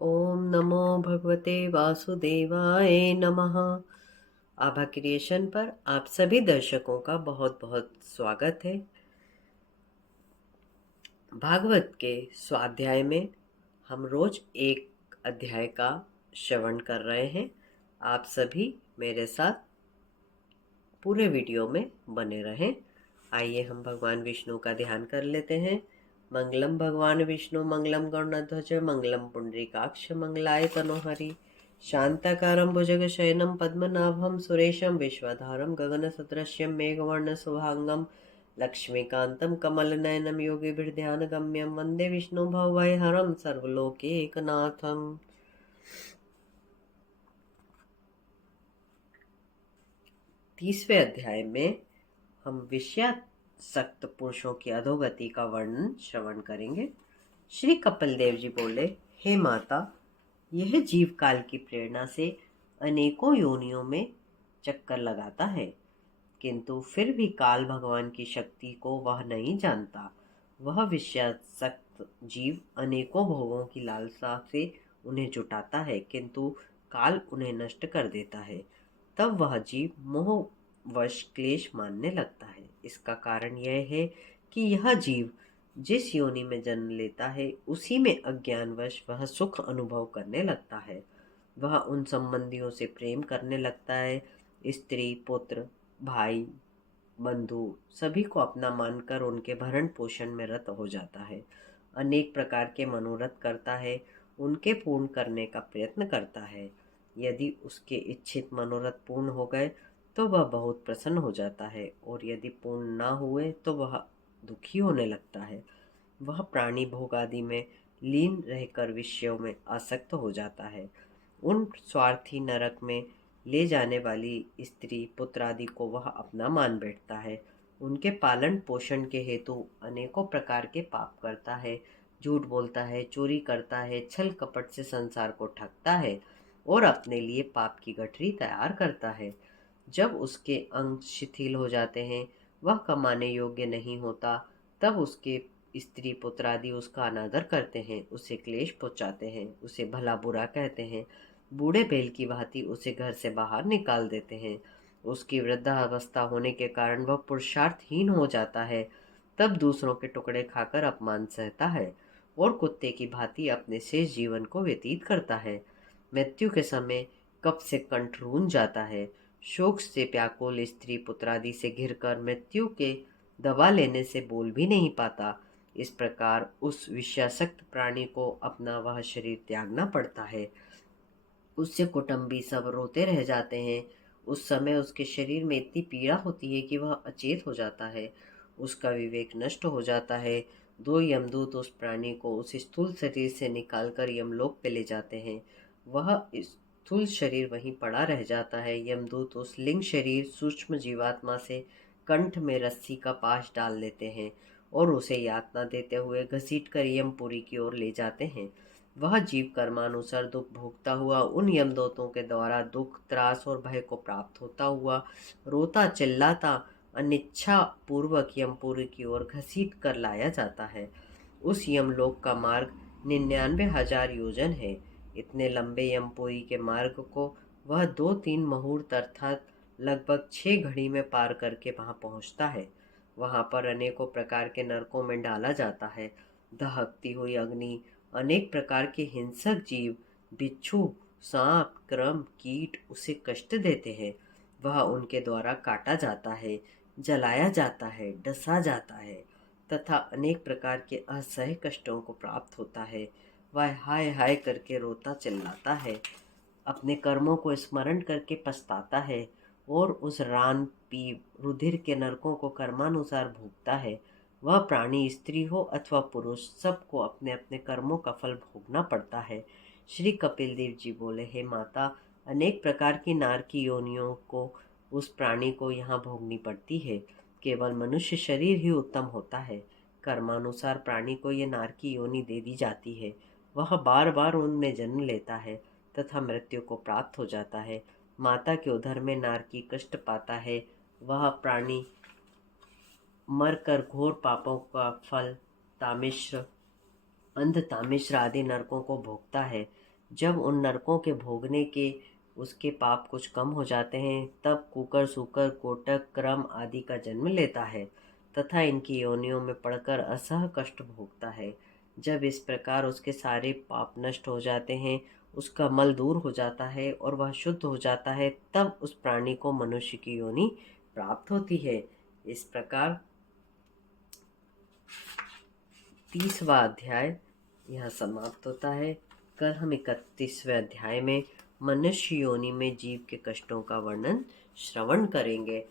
ओम नमो भगवते वासुदेवाय नमः। आभा क्रिएशन पर आप सभी दर्शकों का बहुत बहुत स्वागत है। भागवत के स्वाध्याय में हम रोज एक अध्याय का श्रवण कर रहे हैं। आप सभी मेरे साथ पूरे वीडियो में बने रहें। आइए हम भगवान विष्णु का ध्यान कर लेते हैं। मंगलम भगवान विष्णु मंगलम गरुड़ध्वज मंगलम पुंडरीकाक्ष मंगलाय तनोहरि शांताकारं भुजगशयनं पद्मनाभं सुरेशं विश्वधारं गगनसदृश्यं मेघवर्णं शुभांगं लक्ष्मीकान्तं कमलनयनं योगिभिर्ध्यानगम्यं वन्दे विष्णुं भवभयहरं सर्वलोकैकनाथम्। 30वें अध्याय में हम विषयासक्त पुरुषों की अधोगति का वर्णन श्रवण करेंगे। श्री कपिल देव जी बोले, हे माता, यह जीव काल की प्रेरणा से अनेकों योनियों में चक्कर लगाता है, किंतु फिर भी काल भगवान की शक्ति को वह नहीं जानता। वह विषयासक्त जीव अनेकों भोगों की लालसा से उन्हें जुटाता है, किंतु काल उन्हें नष्ट कर देता है। तब वह जीव मोहवश क्लेश मानने लगता है। इसका कारण यह है कि यह जीव जिस योनि में जन्म लेता है उसी में अज्ञानवश वह सुख अनुभव करने लगता है। वह उन संबंधियों से प्रेम करने लगता है। स्त्री, पुत्र, भाई, बंधु सभी को अपना मानकर उनके भरण पोषण में रत हो जाता है। अनेक प्रकार के मनोरथ करता है, उनके पूर्ण करने का प्रयत्न करता है। यदि उसके इच्छित मनोरथ पूर्ण हो गए तो वह बहुत प्रसन्न हो जाता है, और यदि पूर्ण ना हुए तो वह दुखी होने लगता है। वह प्राणी भोग आदि में लीन रहकर विषयों में आसक्त हो जाता है। उन स्वार्थी नरक में ले जाने वाली स्त्री, पुत्र आदि को वह अपना मान बैठता है। उनके पालन पोषण के हेतु अनेकों प्रकार के पाप करता है, झूठ बोलता है, चोरी करता है, छल कपट से संसार को ठगता है और अपने लिए पाप की गठरी तैयार करता है। जब उसके अंग शिथिल हो जाते हैं, वह कमाने योग्य नहीं होता, तब उसके स्त्री पुत्र आदि उसका अनादर करते हैं, उसे क्लेश पहुंचाते हैं, उसे भला बुरा कहते हैं, बूढ़े बैल की भांति उसे घर से बाहर निकाल देते हैं। उसकी वृद्धावस्था होने के कारण वह पुरुषार्थहीन हो जाता है। तब दूसरों के टुकड़े खाकर अपमान सहता है और कुत्ते की भांति अपने शेष जीवन को व्यतीत करता है। मृत्यु के समय कब से कंठ रूंध जाता है। शोक से व्याकुल स्त्री पुत्रादि से घिरकर मृत्यु के दवा लेने से बोल भी नहीं पाता। इस प्रकार उस विषयासक्त प्राणी को अपना वह शरीर त्यागना पड़ता है। उससे कुटुंबी सब रोते रह जाते हैं। उस समय उसके शरीर में इतनी पीड़ा होती है कि वह अचेत हो जाता है। उसका विवेक नष्ट हो जाता है। दो यमदूत उस प्राणी को उस स्थूल शरीर से निकालकर यमलोक पे ले जाते हैं। वह स्थूल शरीर वहीं पड़ा रह जाता है। यमदूत उस लिंग शरीर सूक्ष्म जीवात्मा से कंठ में रस्सी का पाश डाल देते हैं और उसे यातना देते हुए घसीटकर यमपुरी की ओर ले जाते हैं। वह जीव कर्मानुसार दुख भोगता हुआ उन यमदूतों के द्वारा दुख, त्रास और भय को प्राप्त होता हुआ रोता चिल्लाता अनिच्छा पूर्वक यमपुरी की ओर घसीट कर लाया जाता है। उस यमलोक का मार्ग 99,000 योजन है। इतने लंबे यमपुरी के मार्ग को वह 2-3 मुहूर्त अर्थात लगभग 6 घड़ी में पार करके वहां पहुंचता है। वहां पर अनेकों प्रकार के नरकों में डाला जाता है। दहकती हुई अग्नि, अनेक प्रकार के हिंसक जीव, बिच्छू, सांप, क्रम, कीट उसे कष्ट देते हैं। वह उनके द्वारा काटा जाता है, जलाया जाता है, डसा जाता है तथा अनेक प्रकार के असह्य कष्टों को प्राप्त होता है। वह हाय हाय करके रोता चिल्लाता है, अपने कर्मों को स्मरण करके पछताता है और उस रान पी रुधिर के नरकों को कर्मानुसार भोगता है। वह प्राणी स्त्री हो अथवा पुरुष, सबको अपने अपने कर्मों का फल भोगना पड़ता है। श्री कपिल देव जी बोले, हे माता, अनेक प्रकार की नार की योनियों को उस प्राणी को यहाँ भोगनी पड़ती है। केवल मनुष्य शरीर ही उत्तम होता है। कर्मानुसार प्राणी को ये नार की योनि दे दी जाती है। वह बार बार उनमें जन्म लेता है तथा मृत्यु को प्राप्त हो जाता है। माता के उदर में नारकी कष्ट पाता है। वह प्राणी मरकर घोर पापों का फल तामिश्र, अंध तामिश्र आदि नरकों को भोगता है। जब उन नरकों के भोगने के उसके पाप कुछ कम हो जाते हैं, तब कुकर, सूकर, कोटक, क्रम आदि का जन्म लेता है तथा इनकी योनियों में पड़कर असह कष्ट भोगता है। जब इस प्रकार उसके सारे पाप नष्ट हो जाते हैं, उसका मल दूर हो जाता है और वह शुद्ध हो जाता है, तब उस प्राणी को मनुष्य की योनि प्राप्त होती है। इस प्रकार 30वां अध्याय यहाँ समाप्त होता है। कल हम 31वें अध्याय में मनुष्य योनि में जीव के कष्टों का वर्णन श्रवण करेंगे।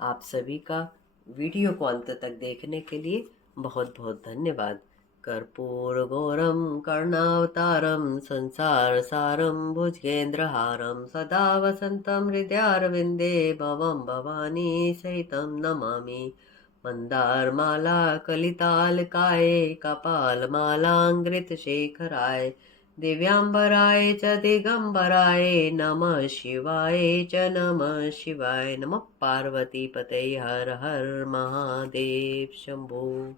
आप सभी का वीडियो को अंत तक देखने के लिए बहुत बहुत धन्यवाद। कर्पूरगौरं करुणावतारं संसार सारं भुजगेन्द्रहारं सदा वसन्तं हृदयारविन्दे भवं भवानी सहितं नमामि। मन्दारमाला कलितालकाय कपालमालाङ्कृतशेखराय दिव्याम्बराय च दिगम्बराय नमः शिवाय च नमः शिवाय। नमः पार्वतीपतये हर हर महादेव शंभो।